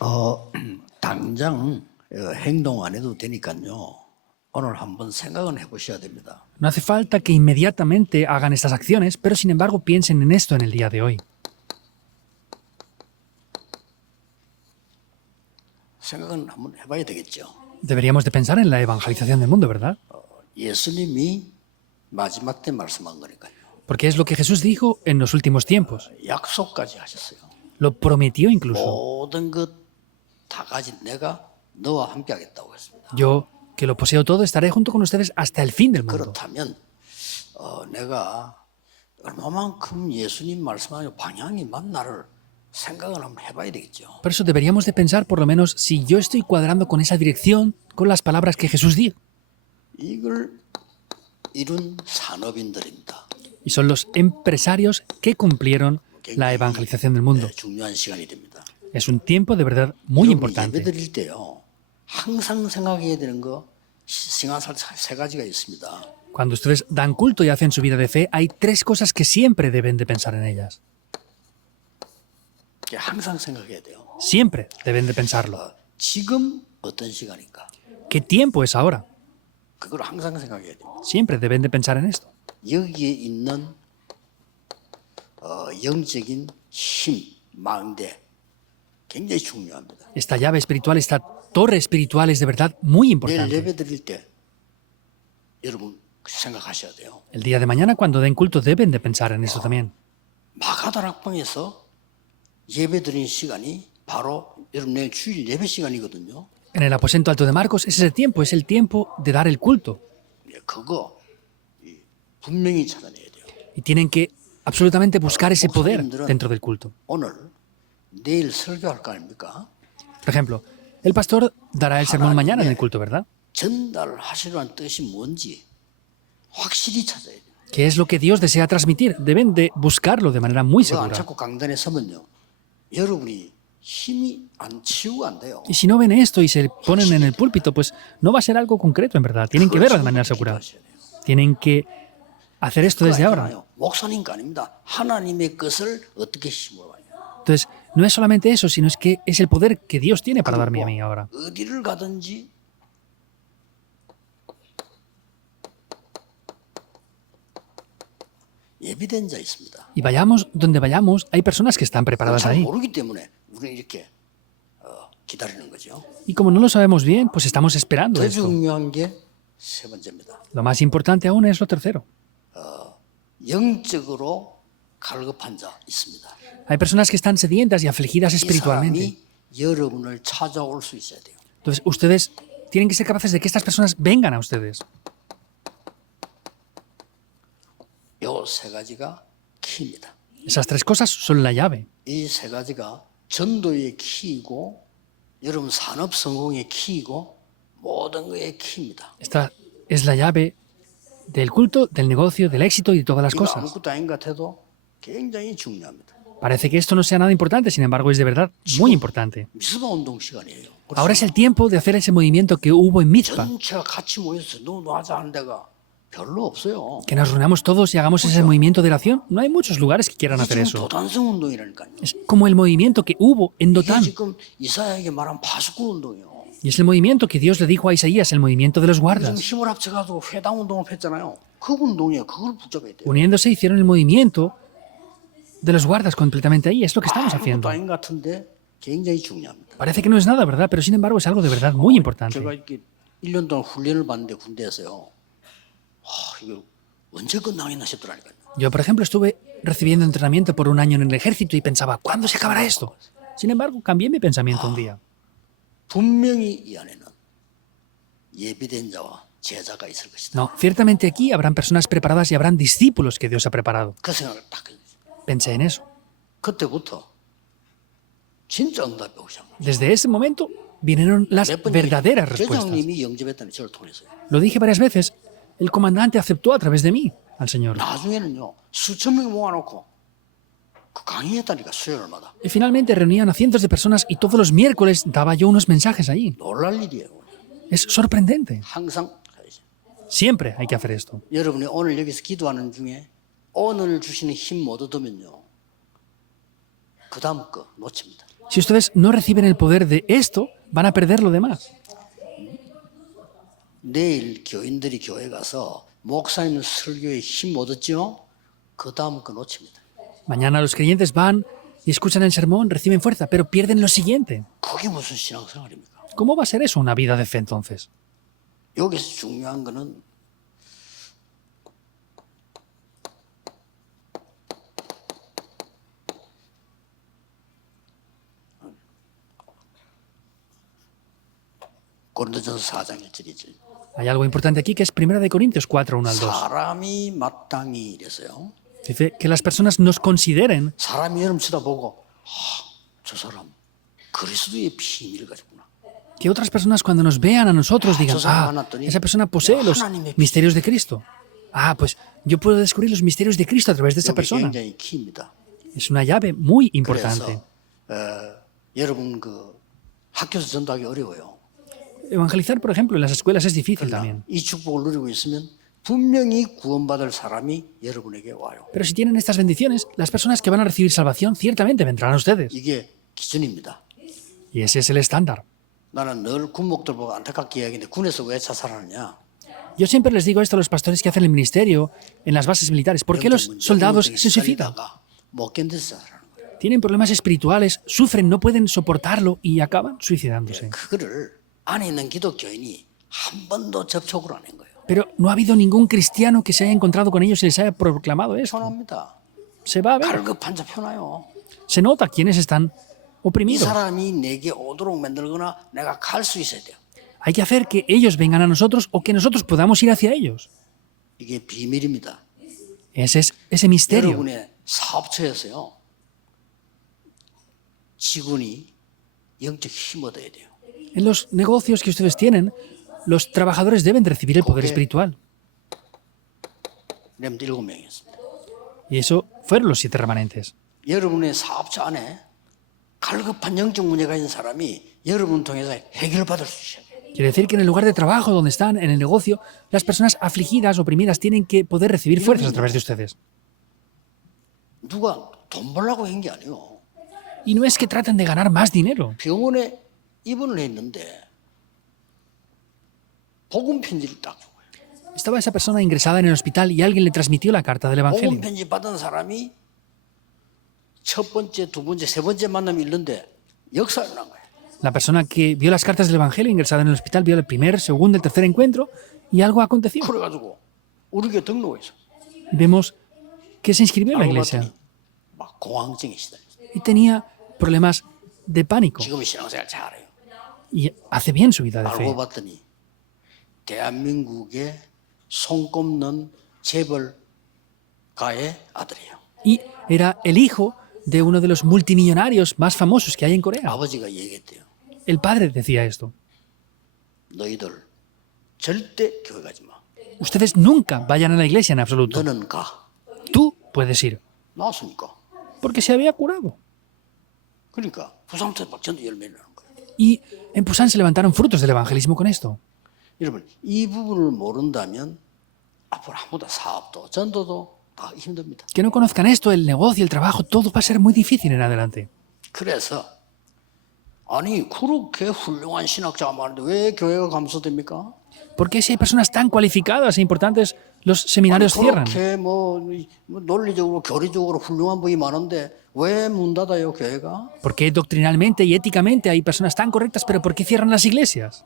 어, 당장 행동 안 해도 되니까요. 오늘 한번 생각은 해보셔야 됩니다. No hace falta que inmediatamente hagan estas acciones, pero sin embargo piensen en esto en el día de hoy. 생각은 한번 해봐야 되겠죠. Deberíamos de pensar en la evangelización del mundo, ¿verdad? 예수님이 마지막 때 말씀한 거니까요. Porque es lo que Jesús dijo en los últimos tiempos. 약속까지 하셨어요. Lo prometió incluso. 모든 것 다 가진 내가 너와 함께 하겠다고 했습니다. Yo, que lo poseo todo, estaré junto con ustedes hasta el fin del mundo. 그렇다면 내가 얼마만큼 예수님 말씀하는 방향이 맞나를 생각을 한번 해봐야 되겠죠. Por eso deberíamos de pensar por lo menos si yo estoy cuadrando con esa dirección, con las palabras que Jesús dijo. 이걸 이룬 산업인들입니다. Y son los empresarios que cumplieron la evangelización del mundo. 중요한 시간이 됩니다. Es un tiempo de verdad muy 예배 importante. 드릴 때요. 항상 생각해야 되는 거 신앙살 세 가지가 있습니다. Cuando ustedes dan culto y hacen su vida de fe, hay tres cosas que siempre deben de pensar en ellas. 항상 생각해야 돼요. Siempre deben de pensarlo. 지금 어떤 시간인가? ¿Qué tiempo es ahora? 그걸 항상 생각해야 돼요. Siempre deben de pensar en esto. 여기에 있는 영적인 힘, 망대 굉장히 중요합니다. Esta llave espiritual, esta torre espiritual es de verdad muy 내일 importante. 예배 드릴 때 여러분 생각하셔야 돼요. El día de mañana, cuando den culto, deben de pensar en esto también. 마가다락방에서 예배 드리는 시간이 바로 여러분 내일 주일 예배 시간이거든요. En el aposento alto de Marcos es el tiempo de dar el culto. 그거 분명히 찾아내야 돼요. Y tienen que absolutamente buscar ese poder dentro del culto. 오늘 내일 설교할 거 아닙니까? Por ejemplo, el pastor dará el sermón mañana en el culto, ¿verdad? 전달하시려는 뜻이 뭔지 확실히 찾아야 돼요. ¿Qué es lo que Dios desea transmitir? Deben de buscarlo de manera muy 그거 안 segura. 찾고 강단에 서면요. 여러분이 힘이 안 치우고 안 돼요. Y si no ven esto y se ponen en el púlpito, pues no va a ser algo concreto en verdad. Tienen que verlo de manera segura. Tienen que hacer esto desde ahora. 목사님과 아닙니다. 하나님의 것을 어떻게 심어와요. Entonces, no es solamente eso, sino es que es el poder que Dios tiene para darme a mí ahora. 어디를 가든지 예비된 자 있습니다. Y vayamos donde vayamos, hay personas que están preparadas 잘 ahí. 모르기 때문에 우리는 이렇게 기다리는 거죠. Y como no lo sabemos bien, pues estamos esperando 더 esto. 중요한 게 세 번째입니다. Lo más importante aún es lo tercero. 영적으로 갈급한 자 있습니다. Hay personas que están sedientas y afligidas 이 espiritualmente. 사람이 여러분을 찾아올 수 있어야 돼요. Entonces, ustedes tienen que ser capaces de que estas personas vengan a ustedes. 요 세 가지가 키입니다. Esas tres cosas son la llave. 이 세 가지가 전도의 키이고 여러분 산업 성공의 키이고 모든 거의 키입니다. Esta es la llave del culto, del negocio, del éxito y de todas las 이거 cosas. 아무것도 아닌 것 같아도 굉장히 중요합니다. Parece que esto no sea nada importante, sin embargo es de verdad muy importante. 미스바 운동 시간이에요. Ahora es el tiempo de hacer ese movimiento que hubo en Mizpa, 전체가 같이 모여서 너무 하자 하는 데가 별로 없어요. que nos reunamos todos y hagamos ese movimiento de oración. No hay muchos lugares que quieran hacer 지금 eso. 도단성 운동이라니까요. Es como el movimiento que hubo en 이게 Dotán. 지금 이사야에게 말한 파수꾼 운동이에요. Y es el movimiento que Dios le dijo a Isaías, el movimiento de los 지금 guardas. 힘을 합쳐가지고 회당 운동을 했잖아요. 그 운동이에요. 그걸 붙잡아야 돼요. Uniéndose hicieron el movimiento de los guardas completamente ahí. Es lo que estamos 아무것도 haciendo. 아닌 것 같은데 굉장히 중요합니다. Parece que no es nada, ¿verdad? Pero sin embargo es algo de verdad muy importante. 제가 이렇게 1년 동안 훈련을 받는데 군대에서요. 이거 언제 끝나겠나 싶더라니까요. Yo, por ejemplo, estuve recibiendo entrenamiento por un año en el ejército y pensaba, ¿cuándo se acabará esto? Sin embargo, cambié mi pensamiento un día. 분명히 이 안에는 예비된 자와 제자가 있을 것이다. No, ciertamente aquí habrán personas preparadas y habrán discípulos que Dios ha preparado. 그 생각을 딱 했어요. Pensé en eso. 그때부터 진짜 응답이 오기 시작합니다. Desde ese momento vinieron las verdaderas respuestas. 대장님이 영접했다는 저를 통해서요. Lo dije varias veces. El comandante aceptó a través de mí al Señor. 나중에는요. 수천 명 모아놓고 그 강의했다니까 수요일마다. Y finalmente reunían a cientos de personas y todos los miércoles daba yo unos mensajes allí. 놀랄 일이에요. Es sorprendente. 항상 해야지. Siempre hay que hacer esto. 여러분이 오늘 여기서 기도하는 중에 오늘 주시는 힘 못 얻으면요. 그 다음 거 놓칩니다. Si ustedes no reciben el poder de esto, van a perder lo demás. 내일 교인들이 교회 가서 목사님 설교에 힘 못 얻죠? 그 다음 거 놓칩니다. Mañana los creyentes van y escuchan el sermón, reciben fuerza, pero pierden lo siguiente. 그게 무슨 신앙생활입니까? ¿Cómo va a ser eso una vida de fe entonces? 여기서 중요한 거는 고린도전서 4장 1절이죠. Hay algo importante aquí que es 1 Corintios 4, 1 al 2. 사람이 마땅히 이래서요. Dice que las personas nos consideren, 사람이 여러분 쳐다보고 저 사람 그리스도의 비밀을 가지구나. que otras personas cuando nos vean a nosotros digan, esa persona posee los misterios de Cristo. Pues yo puedo descubrir los misterios de Cristo a través de esa 이게 persona. 굉장히 키입니다. Es una llave muy 그래서 importante. 여러분 그 학교에서 전도하기 어려워요. Evangelizar, por ejemplo, en las escuelas es difícil también. 이 축복을 누리고 있으면 분명히 구원받을 사람이 여러분에게 와요. Pero si tienen estas bendiciones, las personas que van a recibir salvación ciertamente vendrán a ustedes. 이게 기준입니다. Y ese es el estándar. 나는 늘 군목들 보고 안타깝게 이야기하는데 군에서 왜 자살하느냐? Yo siempre les digo esto a los pastores que hacen el ministerio en las bases militares. ¿Por qué los soldados se suicidan? 못 견뎌서 자살하는 거예요. Tienen problemas espirituales, sufren, no pueden soportarlo y acaban suicidándose. 그거를 안에 있는 기독교인이 한 번도 접촉을 안 한 거예요. Pero no ha habido ningún cristiano que se haya encontrado con ellos y les haya proclamado eso. 편합니다. Se va a ver. 갈급한 자 편해요. Se nota quiénes están 이 oprimidos. 사람이 내게 오도록 만들거나 내가 갈 수 있어야 돼요. Hay que hacer que ellos vengan a nosotros o que nosotros podamos ir hacia ellos. 이게 비밀입니다. Ese es ese misterio. 여러분의 사업처에서요. 직원이 영적 힘 얻어야 돼요. En los negocios que ustedes tienen, los trabajadores deben de recibir el poder espiritual. 그럼 7명이었습니다. Y eso fueron los 7 remanentes. 여러분의 사업처 안에 갈급한 영적 문제가 있는 사람이 여러분 통해서 해결받을 수 있어요. Quiere decir que en el lugar de trabajo donde están, en el negocio, las personas afligidas, oprimidas, tienen que poder recibir fuerzas a través de ustedes. 누가 돈 벌려고 한 게 아니에요. Y no es que traten de ganar más dinero. 병원에 입원을 했는데 복음 편지를 딱 준 거예요. Estaba esa persona ingresada en el hospital y alguien le transmitió la carta del 복음 Evangelio. 편지 받은 사람이 첫 번째, 두 번째, 세 번째 만남이 있는데 역사를 난 거예요. La persona que vio las cartas del Evangelio ingresada en el hospital vio el primer, segundo, el tercer encuentro y algo aconteció. 그래가지고 우리 교회 등록해서 Y vemos que se inscribió en la 알고 iglesia 봤더니 막 공황증에 시달렸어요. y tenía problemas de pánico 지금은 신앙생활 잘해요. y hace bien su vida de 알고 fe. 봤더니 대한민국의 손꼽는 재벌가의 아들이에요. Y era el hijo de uno de los multimillonarios más famosos que hay en Corea. 아버지가 얘기했대요. El padre decía esto. 너희들 절대 교회 가지 마. Ustedes nunca vayan a la iglesia en absoluto. 너는 가. Tú puedes ir, 나왔으니까. porque se había curado. 그러니까 부산부터 막 전도 열매를 나는 거예요. Y en Pusan se levantaron frutos del evangelismo con esto. 여러분 이 부분을 모른다면 앞으로 아무도 사업도 전도도 다 힘듭니다. Que no conozcan esto, el negocio, el trabajo, todo va a ser muy difícil en adelante. 그래서 아니 그렇게 훌륭한 신학자가 많은데 왜 교회가 감소됩니까? ¿Por qué si hay personas tan cualificadas e importantes, los seminarios cierran? 그렇게 뭐 논리적으로 교리적으로 훌륭한 분이 많은데 왜 문 닫아요 교회가? ¿Por qué doctrinalmente y éticamente hay personas tan correctas, pero por qué cierran las iglesias?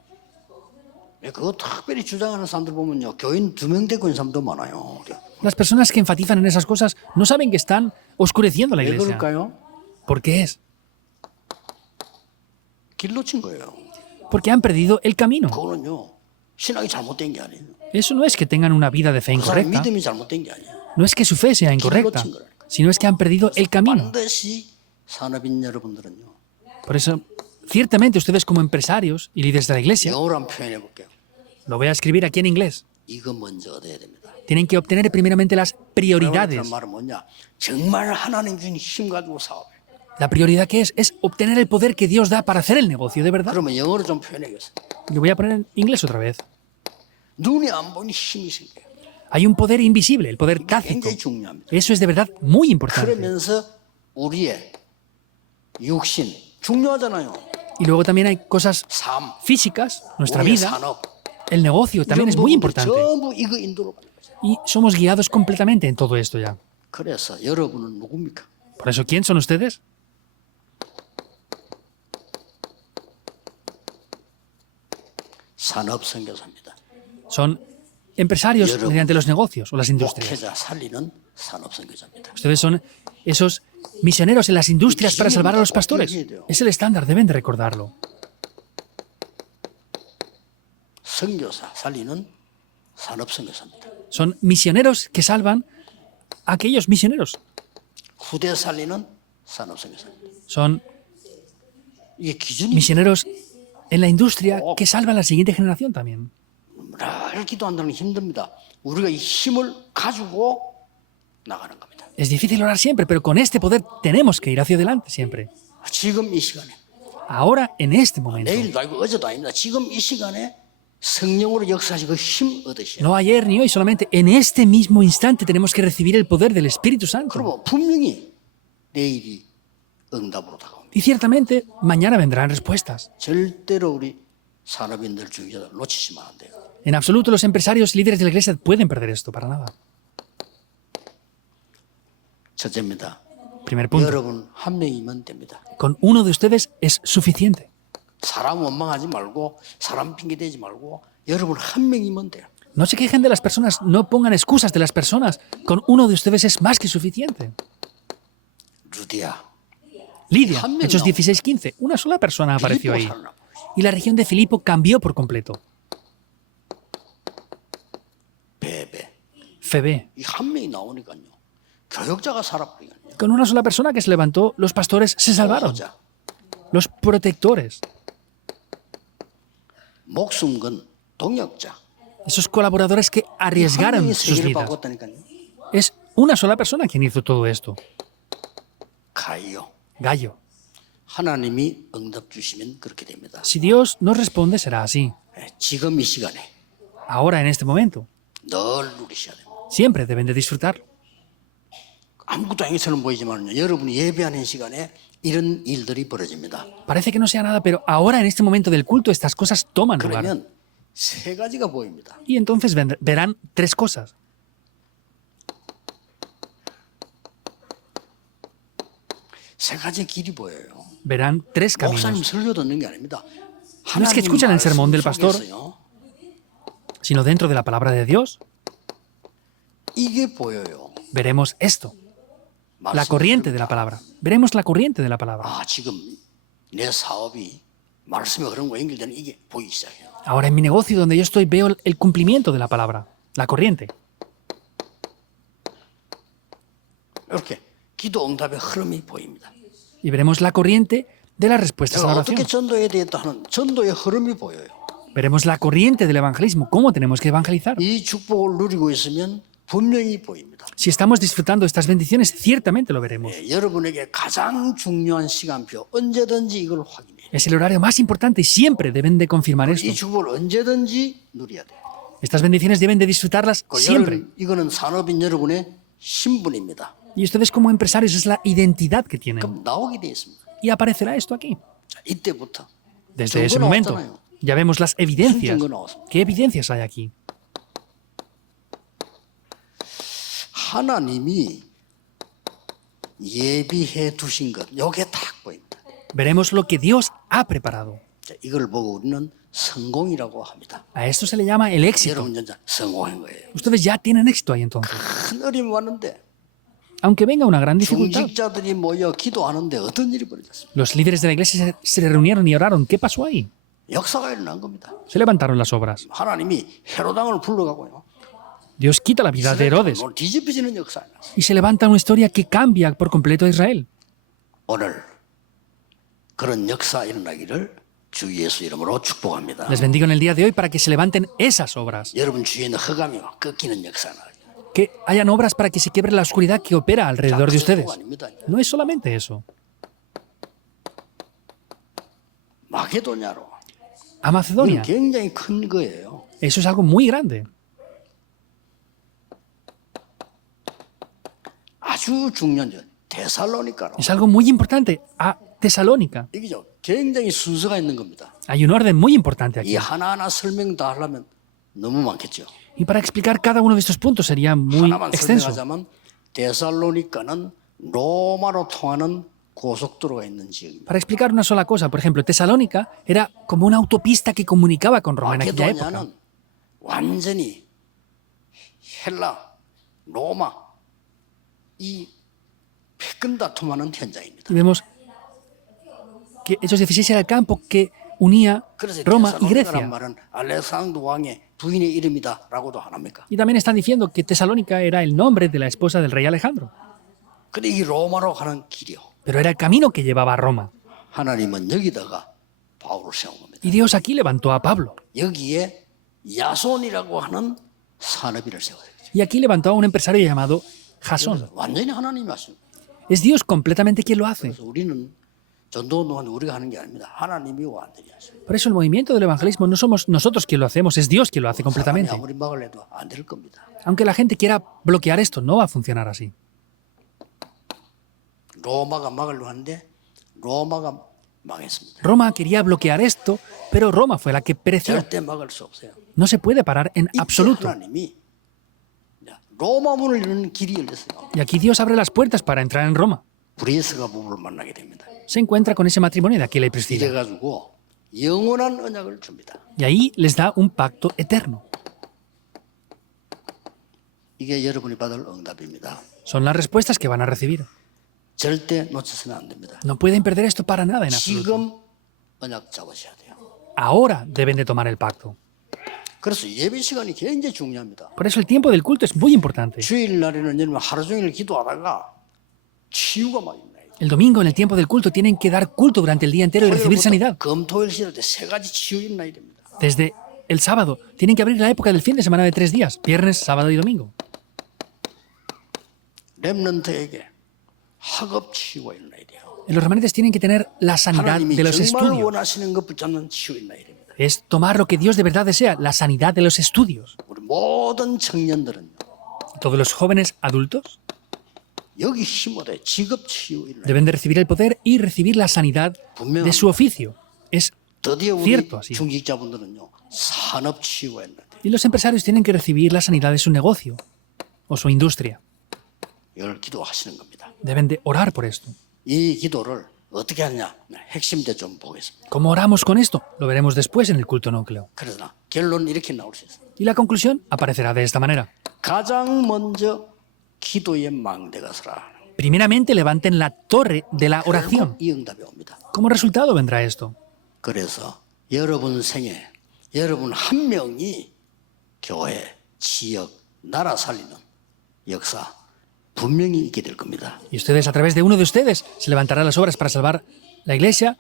그거 특별히 주장하는 사람들 보면요 교인 2명 되고 있는 사람도 많아요. Las personas que enfatizan en esas cosas no saben que están oscureciendo la 왜 iglesia. 그럴까요? ¿Por qué es? 길 놓친 거예요. Porque han perdido el camino. 그거는요 신앙이 잘못된 게 아니에요. Eso no es que tengan una vida de fe 그 사람 incorrecta, 믿음이 잘못된 게 아니에요. no es que su fe sea incorrecta, sino es que han perdido el camino. 반드시 산업인 여러분들은요 Por eso, ciertamente ustedes como empresarios y líderes de la iglesia, 영어로 한번 표현해 볼게요. lo voy a escribir aquí en inglés, 이거 먼저 얻어야 됩니다. tienen que obtener primeramente las 그런 prioridades. 말은 뭐냐? 정말 하나님 주신 힘 가지고 사업해. La prioridad que es obtener el poder que Dios da para hacer el negocio de verdad. 그러면 영어로 좀 표현해야겠어요. Lo voy a poner en inglés otra vez. 눈이 안 보이는 힘이 생겨요. Hay un poder invisible, el poder tácito. 굉장히 중요합니다. Eso es de verdad muy importante. 그러면서 우리의 육신, 중요하잖아요. Y luego también hay cosas 삶, físicas, nuestra 우리의 vida, 산업. el negocio también es muy 부분들이 importante. 전부 이거 인도로 가는 거죠. Y somos guiados completamente en todo esto ya. 그래서 여러분은 누굽니까? Por eso, ¿quién son ustedes? 산업 선교사입니다. Son empresarios Yorobu. mediante los negocios o las industrias. 목회자 살리는 산업 선교사입니다. Ustedes son esos misioneros en las industrias para salvar a los pastores. Es el estándar, deben de recordarlo. 선교사 살리는 산업 선교사입니다. Son misioneros que salvan a aquellos misioneros. 후대 살리는 산업 선교사입니다. Son 이게 기준이 misioneros en la industria que salvan a la siguiente generación también. 늘 기도한다는 게 힘듭니다. 우리가 이 힘을 가지고 나가는 겁니다. Es difícil orar siempre, pero con este poder tenemos que ir hacia adelante siempre. 지금 이 시간에 Ahora, en este momento. 내일도 아니고 어제도 아닙니다. 지금 이 시간에 성령으로 역사하시고 힘 얻으셔야 돼요. No ayer ni hoy, solamente en este mismo instante tenemos que recibir el poder del Espíritu Santo. 그러면 분명히 내일이 응답으로 다가옵니다. Y ciertamente, mañana vendrán respuestas. 절대로 우리 산업인들 중에서 놓치시면 안 돼요. En absoluto, los empresarios líderes de la iglesia pueden perder esto, para nada. 첫째입니다. Primer punto. 여러분 한 명이면 됩니다. Con uno de ustedes es suficiente. 사람 원망하지 말고 사람 핑계대지 말고 여러분 한 명이면 돼요. No se quejen de las personas, no pongan excusas de las personas. Con uno de ustedes es más que suficiente. 루디아, Lidia, 한 명 Hechos 나오고. 16:15. Una sola persona apareció 빌립보 ahí. 살아나. Y la región de Filipo cambió por completo. 베베. Febe. 이 한 명이 나오니까요. 교역자가 살아버리거든요. Con una sola persona que se levantó, los pastores se salvaron. 보호자, Los protectores. 목숨 건 동역자. Esos colaboradores que 한 arriesgaron 명이 sus 세계를 vidas. 바꿨다니까요. Es una sola persona quien hizo todo esto. 가요. Gallo. 하나님이 응답 주시면 그렇게 됩니다. Si Dios nos responde, será así. 지금 이 시간에 Ahora, en este momento. 늘 누리셔야 됩니다. Siempre deben de disfrutarlo. 아무것도 아니처럼 보이지만요. 여러분이 예배하는 시간에 이런 일들이 벌어집니다. Parece que no sea nada, pero ahora, en este momento del culto, estas cosas toman lugar. 그러면 세 가지가 보입니다. Y entonces verán tres cosas. 세 가지 길이 보여요. Verán tres 목사님 caminos. 설교 듣는 게 아닙니다. No es que escuchen el sermón del pastor. 속에서요. Sino dentro de la palabra de Dios, 이게 보여요. veremos esto. La 말씀 corriente de la palabra. Veremos la corriente de la palabra. 아, 지금 내 사업이 말씀에 그런 거 연결되는 이게 보이기 시작해요. Ahora, en mi negocio donde yo estoy, veo el cumplimiento de la palabra. La corriente. 이렇게 기도 응답의 흐름이 보입니다. Y veremos la corriente de las respuestas a la 내가 oración. 어떻게 전도해야 되겠다 하는 전도의 흐름이 보여요. Veremos la corriente del evangelismo. ¿Cómo tenemos que evangelizar? 이 축복을 누리고 있으면 분명히 보입니다. Si estamos disfrutando estas bendiciones, ciertamente lo veremos. 여러분에게 가장 중요한 시간표 언제든지 이걸 확인해요. Es el horario más importante y siempre deben de confirmar esto. 이 축복을 언제든지 누려야 돼요. Estas bendiciones deben de disfrutarlas siempre. 이거는 산업인 여러분의 신분입니다. Y ustedes como empresarios es la identidad que tienen. 그럼 나오게 돼 있습니다. Y aparecerá esto aquí. 자, 이때부터 Desde ese 증거 momento 나왔잖아요. ya vemos las evidencias. 증거 나왔습니다. ¿Qué evidencias hay aquí? 하나님이 예비해 두신 것, 요게 딱 보입니다. Veremos lo que Dios ha preparado. 자, 이걸 보고 우리는 성공이라고 합니다. A esto se le llama el éxito. 여러분 진짜 성공한 거예요. Ustedes ya tienen éxito ahí entonces. 큰 어려움이 왔는데 Aunque venga una gran dificultad. 중직자들이 모여 기도하는데 어떤 일이 벌어졌습니까? Los líderes de la iglesia se reunieron y oraron. ¿Qué pasó ahí? 역사가 일어난 겁니다. Se levantaron las obras. 하나님이 헤로당을 불러가고요. Dios quita la vida de Herodes 오늘 뒤집혀지는 역사예요. y se levanta una historia que cambia por completo a Israel. 오늘 그런 역사 일어나기를 주 예수 이름으로 축복합니다. Les bendigo en el día de hoy para que se levanten esas obras. 여러분 주위에 있는 흑암이 꺾이는 역사나. Que hayan obras para que se quiebre la oscuridad que opera alrededor de ustedes. 아닙니다. No es solamente eso. 마게도냐로. A Macedonia. 굉장히 큰 거예요. Eso es algo muy grande. 아주 중요한 점. 데살로니카로. Es algo muy importante. A Tesalónica. 이게죠. 굉장히 순서가 있는 겁니다. Hay un orden muy importante 이 aquí. 하나하나 설명 다 하려면 너무 많겠죠. Y para explicar cada uno de estos puntos sería muy 하나만 extenso. 설명하자면 데살로니가는 로마로 통하는 고속도로가 있는 지역입니다. Para explicar una sola cosa, por ejemplo, Tesalónica era como una autopista que comunicaba con Roma en aquella época. 마케도니아는 완전히 헬라, 로마 이 패권 다툼하는 현장입니다. Y vemos que Hechos 16 era el campo que unía 그래서 Roma y 데살로니가란 Grecia. 말은 알렉산더 왕의 부인의 이름이다라고도 하나입니까? Y también están diciendo que Tesalónica era el nombre de la esposa del rey Alejandro. 근데 이 로마로 가는 길이요. Pero era el camino que llevaba a Roma. 하나님은 여기다가 바울을 세운 겁니다. Y Dios aquí levantó a Pablo. 여기에 야손이라고 하는 산업인을 세워요. Y aquí levantó a un empresario llamado Jasón. 완전히 하나님이 하시는 거예요. Es Dios completamente quien lo hace. 그래서 우리는 전도운동은 우리가 하는 게 아닙니다. 하나님이 완전히 하셔요. Por eso el movimiento del evangelismo no somos nosotros quien lo hacemos, es Dios quien lo hace 사람이 completamente. 아무리 막으려도 안 될 겁니다. Aunque la gente quiera bloquear esto, no va a funcionar así. 로마가 막으려고 하는데 로마가 망했습니다. Roma quería bloquear esto, pero Roma fue la que pereció. 절대 막을 수 없어요. No se puede parar en 이때 absoluto. 하나님이 로마 문을 여는 길이 열렸어요. Y aquí Dios abre las puertas para entrar en Roma. 브리스가 부부를 만나게 됩니다. Se encuentra con ese matrimonio de Aquila y Priscila. 이래가지고 영원한 언약을 줍니다. Y ahí les da un pacto eterno. 이게 여러분이 받을 응답입니다. Son las respuestas que van a recibir. 절대 놓쳐서는 안 됩니다. No pueden perder esto para nada en absoluto. 지금 언약 잡으셔야 돼요. Ahora deben de tomar el pacto. 그래서 예배 시간이 굉장히 중요합니다. Por eso el tiempo del culto es muy importante. 주일날에는 여러분 하루 종일 기도하다가 치유가 막 있나요? El domingo, en el tiempo del culto, tienen que dar culto durante el día entero y recibir sanidad. 금토일 시절 때 세 가지 치유 있나야 됩니다. Desde el sábado, tienen que abrir la época del fin de semana de 3 días, viernes, sábado y domingo. 렘넌트에게 학업 치유가 있나야 돼요. Los remanentes tienen que tener la sanidad 하나님이 de los 정말 estudios. 원하시는 것 붙잡는 치유 있나야 됩니다. Es tomar lo que Dios de verdad desea, la sanidad de los estudios. 우리 모든 청년들은요. Todos los jóvenes adultos 여기 힘 얻어 직업 치유 있나야 돼요. deben de recibir el poder y recibir la sanidad de su oficio. Es 드디어 우리 cierto así. 중직자분들은요. 산업 치유가 있나야 돼요. Y los empresarios tienen que recibir la sanidad de su negocio o su industria. 이걸 기도하시는 겁니다. Deben de orar por esto. 이 기도를 어떻게 하냐? 핵심대 좀 보겠습니다. ¿Cómo oramos con esto? Lo veremos después en el culto núcleo. 그러나 결론은 이렇게 나올 수 있어요. Y la conclusión aparecerá de esta manera. 가장 먼저 기도의 망대가 서라. Primeramente levanten la torre de la oración. 이 응답이 옵니다. Como resultado vendrá esto. 그래서 여러분 생에 여러분 한 명이 교회, 지역, 나라 살리는 역사 분명히 있게 될 겁니다. Y ustedes, a través de uno de ustedes, se levantarán las obras para salvar la iglesia.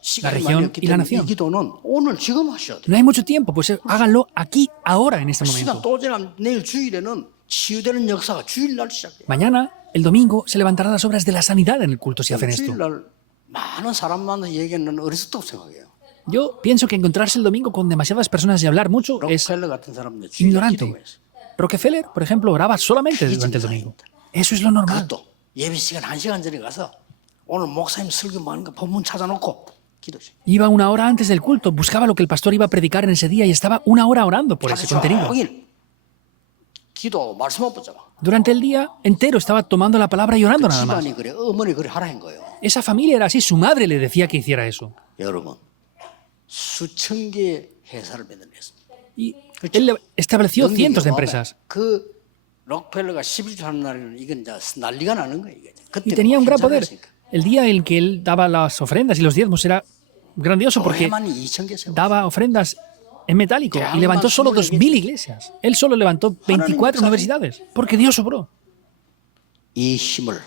시간이 región 많이 없기 y la 때문에 nación. 이 기도는 오늘 지금 하셔야 돼요. No hay mucho tiempo, pues háganlo aquí, ahora, en este 시간 momento. 또 지나면 내일 주일에는 치유되는 역사가 주일날 시작돼요. Mañana, el domingo, se levantarán las obras de la sanidad en el culto si hacen esto. 주일날 많은 사람 만나서 얘기하는 어리석다고 생각해요. Yo pienso que encontrarse el domingo con demasiadas personas y hablar mucho es 록펠러 같은 사람들 주일날 ignorante. 기도했어요. Rockefeller, por ejemplo, oraba solamente durante el domingo. Eso es lo normal. 그것도 예배 시간 1시간 전에 가서 오늘 목사님 설교 많은 거 본문 찾아놓고 기도했어요. Iba una hora antes del culto, buscaba lo que el pastor iba a predicar en ese día y estaba una hora orando por ese contenido. 종일 기도하고 말씀 못 붙잡아. Durante el día entero estaba tomando la palabra y orando nada más. 집안이 그래, 어머니 그래 하라는 거예요. Esa familia era así, su madre le decía que hiciera eso. 여러분 수천 개의 회사를 만들었습니다. Y él estableció cientos de empresas. 그 록펠러가 11조 하는 날에는 이건 이제 난리가 나는 거예요. 이게. 그때 Y tenía un gran poder. 괜찮았으니까. El día en que él daba las ofrendas y los diezmos era grandioso porque 교회만 2,000개 세웠어요. daba ofrendas en metálico y levantó solo 2.000 iglesias. Él solo levantó 24 universidades porque Dios obró. 이 힘을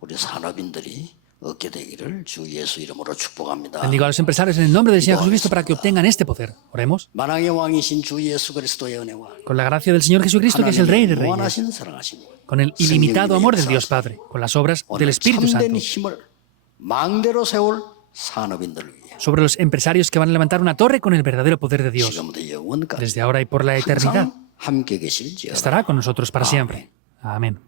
우리 산업인들이 얻게 되기를 주 예수 이름으로 축복합니다. Bendigo a los empresarios en el nombre del Señor Jesucristo para que obtengan este poder. Oremos. 만왕의 왕이신 주 예수 그리스도의 은혜와 Con la gracia del Señor Jesucristo, que es el Rey de 하나님의 Reyes, 무한하신 사랑하심 con el ilimitado amor del Dios Padre, con las obras del 오늘 Espíritu 참된 Santo, 힘을 망대로 세울 산업인들을 위해 sobre los empresarios que van a levantar una torre con el verdadero poder de Dios, 지금부터 영원까지 desde ahora y por la eternidad, 항상 함께 계실지어다. estará con nosotros para siempre. Amén.